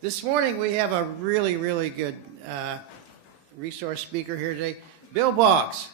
This morning we have a really, really good resource speaker here today, Bill Boggs.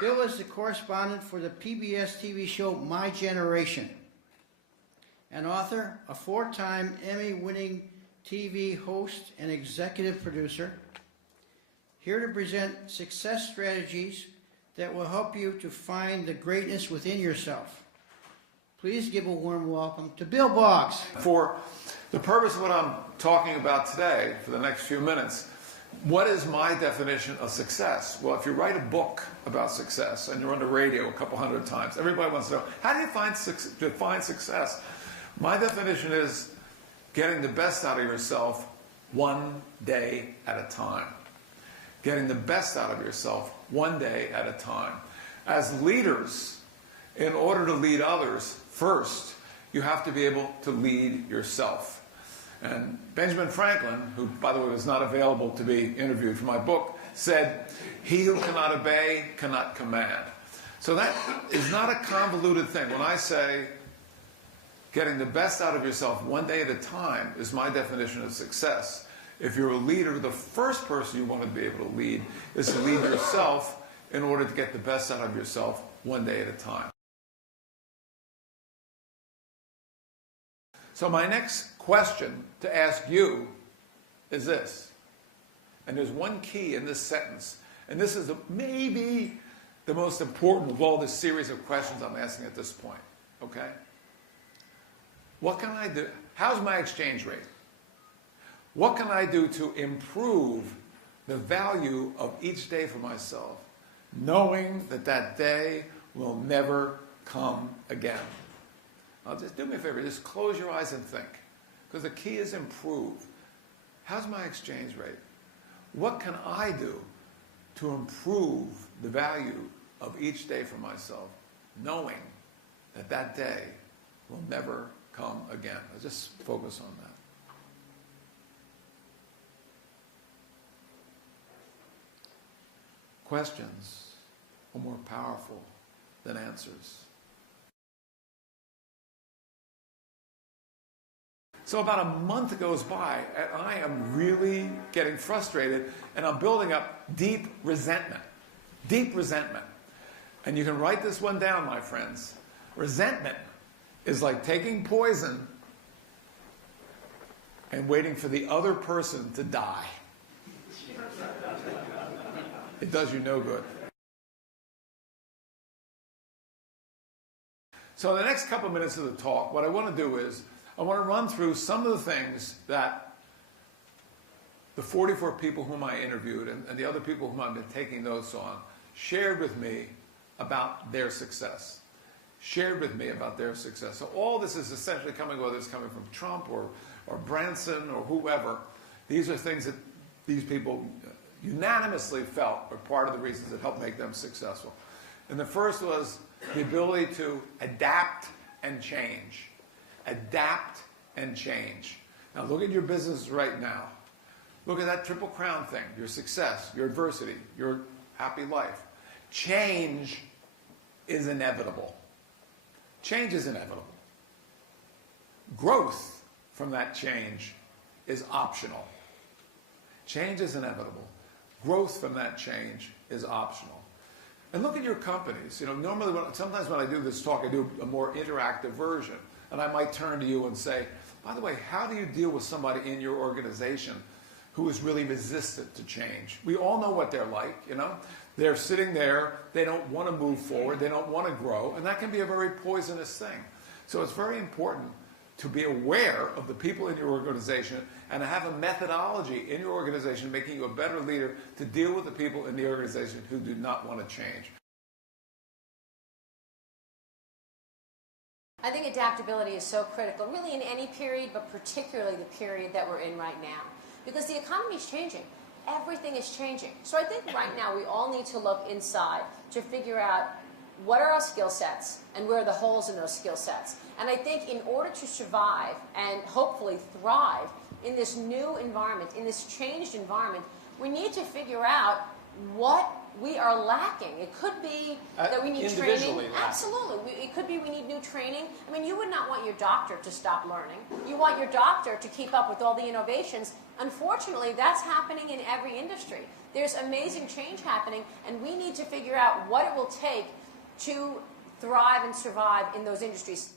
Bill is the correspondent for the PBS TV show My Generation, an author, a 4-time Emmy-winning TV host and executive producer, here to present success strategies that will help you to find the greatness within yourself. Please give a warm welcome to Bill Boggs. For the purpose of what I'm talking about today, for the next few minutes, what is my definition of success? Well, if you write a book about success and you're on the radio a couple hundred times, everybody wants to know, how do you define success? My definition is getting the best out of yourself one day at a time. Getting the best out of yourself one day at a time. As leaders, in order to lead others, first, you have to be able to lead yourself. And Benjamin Franklin, who, by the way, was not available to be interviewed for my book, said, "He who cannot obey cannot command." So that is not a convoluted thing. When I say getting the best out of yourself one day at a time is my definition of success. If you're a leader, the first person you want to be able to lead is to lead yourself in order to get the best out of yourself one day at a time. So my next question to ask you is this, and there's one key in this sentence, and this is maybe the most important of all this series of questions I'm asking at this point, okay? What can I do? How's my exchange rate? What can I do to improve the value of each day for myself, knowing that that day will never come again? Just do me a favor, just close your eyes and think, because the key is improve. How's my exchange rate? What can I do to improve the value of each day for myself, knowing that that day will never come again? Let's just focus on that. Questions are more powerful than answers. So about a month goes by, and I am really getting frustrated, and I'm building up deep resentment. Deep resentment. And you can write this one down, my friends. Resentment is like taking poison and waiting for the other person to die. It does you no good. So in the next couple of minutes of the talk, what I want to do is I want to run through some of the things that the 44 people whom I interviewed and the other people whom I've been taking notes on shared with me about their success. Shared with me about their success. So all this is essentially coming, whether it's coming from Trump or Branson or whoever, these are things that these people unanimously felt were part of the reasons that helped make them successful. And the first was the ability to adapt and change. Adapt and change. Now look at your business right now. Look at that Triple Crown thing, your success, your adversity, your happy life. Change is inevitable. Change is inevitable. Growth from that change is optional. Change is inevitable. Growth from that change is optional. And look at your companies. You know, normally, sometimes when I do this talk, I do a more interactive version. And I might turn to you and say, by the way, how do you deal with somebody in your organization who is really resistant to change? We all know what they're like, you know. They're sitting there, they don't want to move forward, they don't want to grow, and that can be a very poisonous thing. So it's very important to be aware of the people in your organization and to have a methodology in your organization making you a better leader to deal with the people in the organization who do not want to change. I think adaptability is so critical, really in any period, but particularly the period that we're in right now. Because the economy is changing. Everything is changing. So I think right now we all need to look inside to figure out what are our skill sets and where are the holes in those skill sets. And I think in order to survive and hopefully thrive in this new environment, in this changed environment, we need to figure out what we are lacking. It could be that we need individually training. lacking. Absolutely. It could be we need new training. I mean, you would not want your doctor to stop learning. You want your doctor to keep up with all the innovations. Unfortunately, that's happening in every industry. There's amazing change happening, and we need to figure out what it will take to thrive and survive in those industries.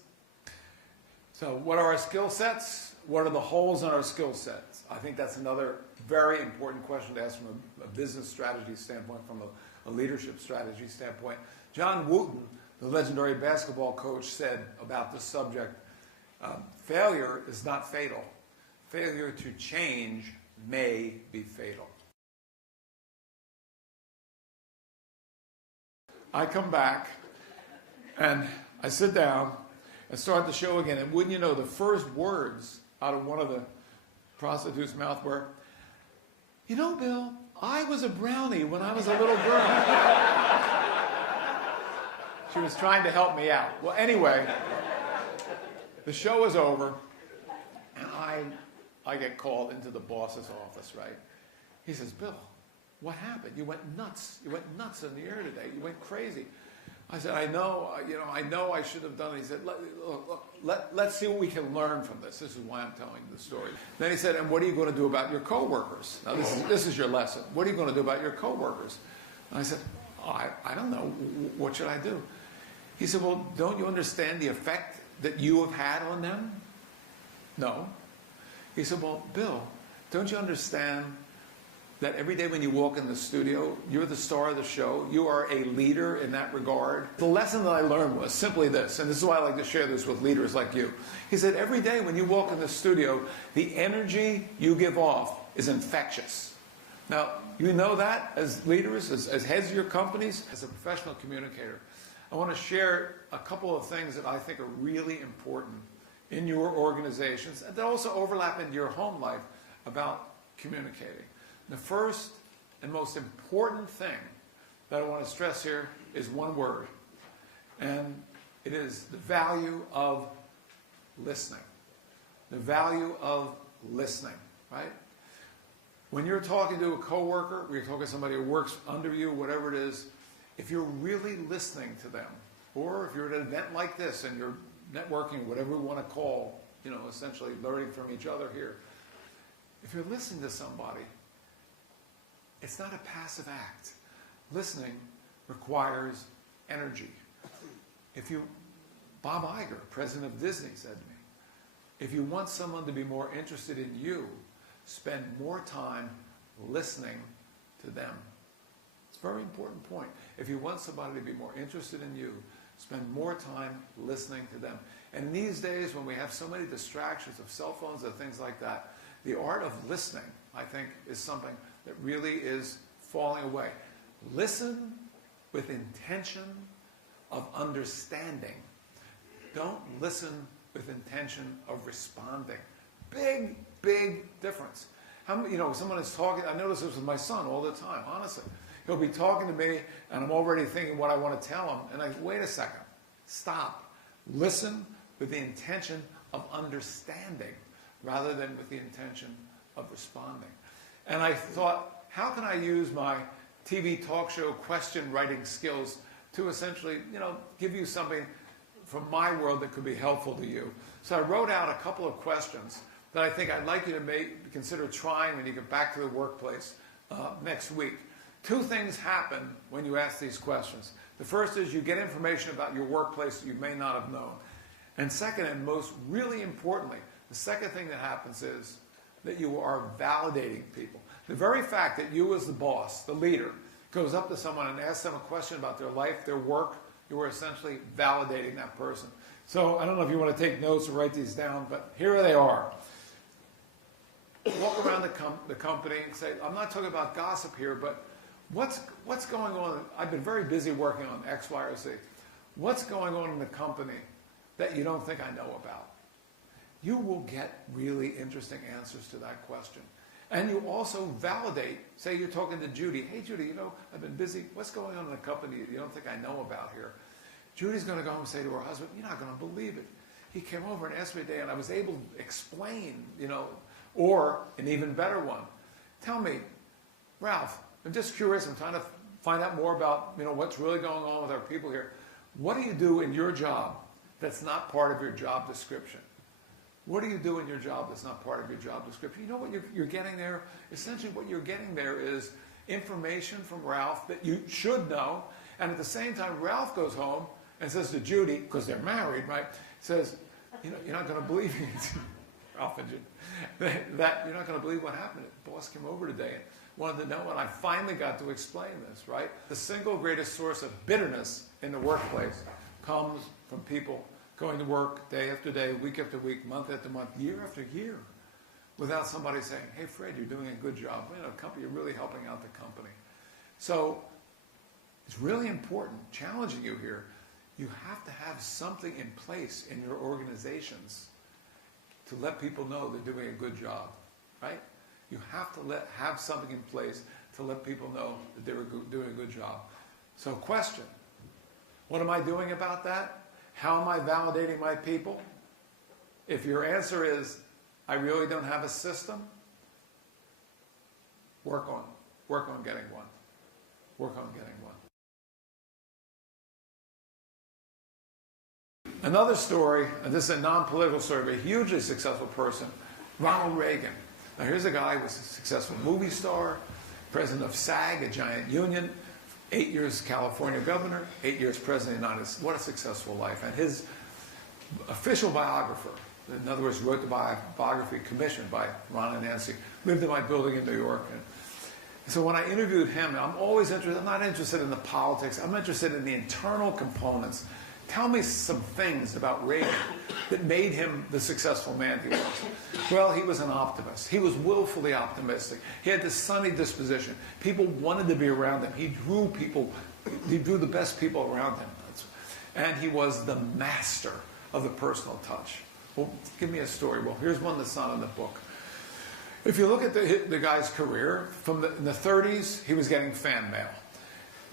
So what are our skill sets? What are the holes in our skill sets? I think that's another very important question to ask from a business strategy standpoint, from a leadership strategy standpoint. John Wooten, the legendary basketball coach, said about this subject, failure is not fatal. Failure to change may be fatal. I come back and I sit down and start the show again, and wouldn't you know, the first words out of one of the prostitute's mouth were, "You know, Bill, I was a brownie when I was a little girl." She was trying to help me out. Well, anyway, the show is over, and I get called into the boss's office, right? He says, "Bill, what happened? You went nuts. You went nuts in the air today. You went crazy." I said, I know I should have done it. He said, let's see what we can learn from this. This is why I'm telling the story. Then he said, and what are you going to do about your coworkers? Now, this is your lesson. What are you going to do about your coworkers? And I said, I don't know. What should I do? He said, well, don't you understand the effect that you have had on them? No. He said, well, Bill, don't you understand that every day when you walk in the studio, you're the star of the show. You are a leader in that regard. The lesson that I learned was simply this, and this is why I like to share this with leaders like you. He said, every day when you walk in the studio, the energy you give off is infectious. Now, you know that as leaders, as heads of your companies, as a professional communicator. I want to share a couple of things that I think are really important in your organizations and that also overlap into your home life about communicating. The first and most important thing that I want to stress here is one word, and it is the value of listening. The value of listening, right? When you're talking to a coworker, or you're talking to somebody who works under you, whatever it is, if you're really listening to them, or if you're at an event like this and you're networking, whatever we want to call, essentially learning from each other here, if you're listening to somebody, it's not a passive act. Listening requires energy. Bob Iger, president of Disney, said to me, if you want someone to be more interested in you, spend more time listening to them. It's a very important point. If you want somebody to be more interested in you, spend more time listening to them. And in these days when we have so many distractions of cell phones and things like that, the art of listening, I think, is something that really is falling away. Listen with intention of understanding. Don't listen with intention of responding. Big, big difference. Someone is talking, I notice this with my son all the time, honestly. He'll be talking to me, and I'm already thinking what I want to tell him, and I go, wait a second, stop. Listen with the intention of understanding rather than with the intention of responding. And I thought, how can I use my TV talk show question writing skills to essentially, give you something from my world that could be helpful to you? So I wrote out a couple of questions that I think I'd like you to consider trying when you get back to the workplace next week. Two things happen when you ask these questions. The first is you get information about your workplace that you may not have known. And second, and most really importantly, the second thing that happens is that you are validating people. The very fact that you as the boss, the leader, goes up to someone and asks them a question about their life, their work, you are essentially validating that person. So I don't know if you want to take notes or write these down, but here they are. Walk around the company and say, I'm not talking about gossip here, but what's going on? I've been very busy working on X, Y, or Z. What's going on in the company that you don't think I know about? You will get really interesting answers to that question. And you also validate, say you're talking to Judy. Hey, Judy, I've been busy. What's going on in the company that you don't think I know about here? Judy's going to go home and say to her husband, you're not going to believe it. He came over and asked me today, and I was able to explain, or an even better one. Tell me, Ralph, I'm just curious. I'm trying to find out more about what's really going on with our people here. What do you do in your job that's not part of your job description? What do you do in your job that's not part of your job description? You know what you're getting there? Essentially what you're getting there is information from Ralph that you should know, and at the same time Ralph goes home and says to Judy, because they're married, right, says, you're not going to believe it. Ralph and Judy, that you're not going to believe what happened. The boss came over today and wanted to know, and I finally got to explain this, right? The single greatest source of bitterness in the workplace comes from people going to work day after day, week after week, month after month, year after year, without somebody saying, hey, Fred, you're doing a good job. Company, you're really helping out the company. So it's really important, challenging you here. You have to have something in place in your organizations to let people know they're doing a good job, right? You have to have something in place to let people know that they're doing a good job. So question, what am I doing about that? How am I validating my people? If your answer is, I really don't have a system, work on getting one. Work on getting one. Another story, and this is a non-political story, but a hugely successful person, Ronald Reagan. Now here's a guy who was a successful movie star, president of SAG, a giant union, 8 years California governor, 8 years president of the United States. What a successful life. And his official biographer, in other words, wrote the biography commissioned by Ron and Nancy, lived in my building in New York. And so when I interviewed him, I'm not interested in the politics, I'm interested in the internal components. Tell me some things about Reagan that made him the successful man he was. Well, he was an optimist. He was willfully optimistic. He had this sunny disposition. People wanted to be around him. He drew the best people around him. And he was the master of the personal touch. Well, give me a story. Well, here's one that's not in the book. If you look at the guy's career, in the 30s, he was getting fan mail.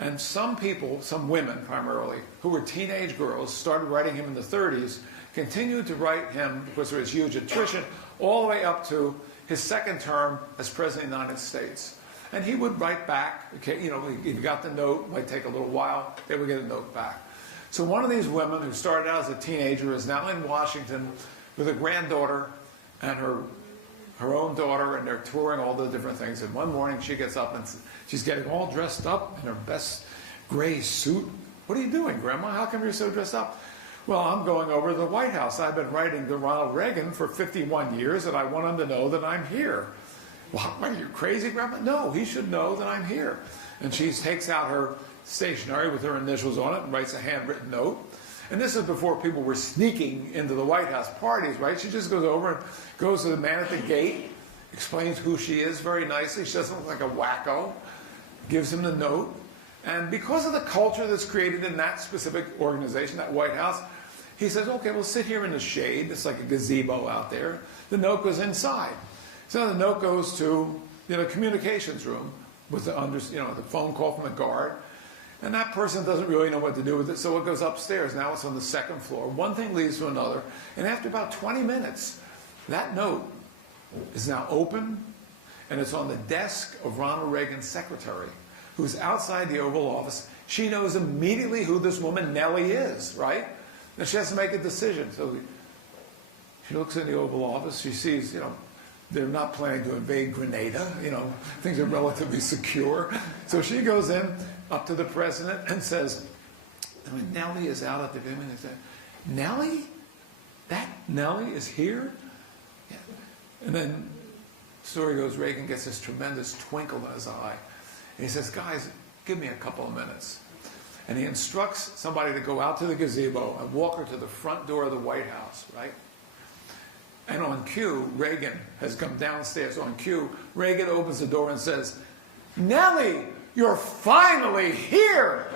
And some people, some women primarily, who were teenage girls, started writing him in the 30s, continued to write him, because there was huge attrition, all the way up to his second term as President of the United States. And he would write back, okay, if you got the note, it might take a little while, they would get a note back. So one of these women who started out as a teenager is now in Washington with a granddaughter and her own daughter, and they're touring all the different things. And one morning she gets up and she's getting all dressed up in her best gray suit. What are you doing, Grandma? How come you're so dressed up? Well, I'm going over to the White House. I've been writing to Ronald Reagan for 51 years, and I want him to know that I'm here. Well, are you crazy, Grandma? No, he should know that I'm here. And she takes out her stationery with her initials on it and writes a handwritten note. And this is before people were sneaking into the White House parties, right? She just goes over and goes to the man at the gate, explains who she is very nicely. She doesn't look like a wacko, gives him the note. And because of the culture that's created in that specific organization, that White House, he says, okay, we'll sit here in the shade. It's like a gazebo out there. The note goes inside. So the note goes to the communications room with the phone call from the guard. And that person doesn't really know what to do with it, so it goes upstairs. Now it's on the second floor. One thing leads to another. And after about 20 minutes, that note is now open, and it's on the desk of Ronald Reagan's secretary, who's outside the Oval Office. She knows immediately who this woman, Nellie, is, right? And she has to make a decision. So she looks in the Oval Office. She sees, they're not planning to invade Grenada. Things are relatively secure. So she goes in up to the president and says, Nellie is out at the beginning. And said, Nellie? That Nellie is here? Yeah. And then the story goes, Reagan gets this tremendous twinkle in his eye. And he says, guys, give me a couple of minutes. And he instructs somebody to go out to the gazebo and walk her to the front door of the White House, right? And on cue, Reagan has come downstairs. On cue, Reagan opens the door and says, Nellie, you're finally here!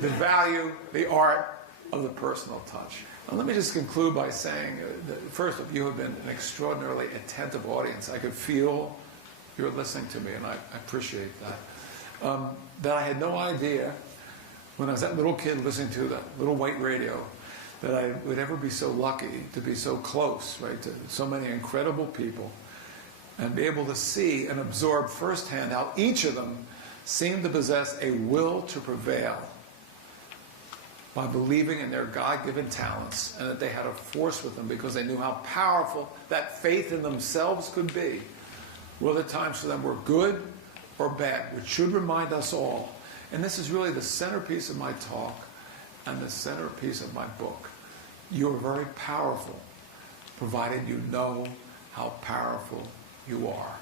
The value, the art of the personal touch. Now, let me just conclude by saying that first of you have been an extraordinarily attentive audience. I could feel you're listening to me, and I appreciate that. That I had no idea when I was that little kid listening to the little white radio that I would ever be so lucky to be so close, right, to so many incredible people. and be able to see and absorb firsthand how each of them seemed to possess a will to prevail by believing in their God-given talents, and that they had a force with them because they knew how powerful that faith in themselves could be, whether times for them were good or bad, which should remind us all. And this is really the centerpiece of my talk and the centerpiece of my book. You are very powerful, provided you know how powerful you are.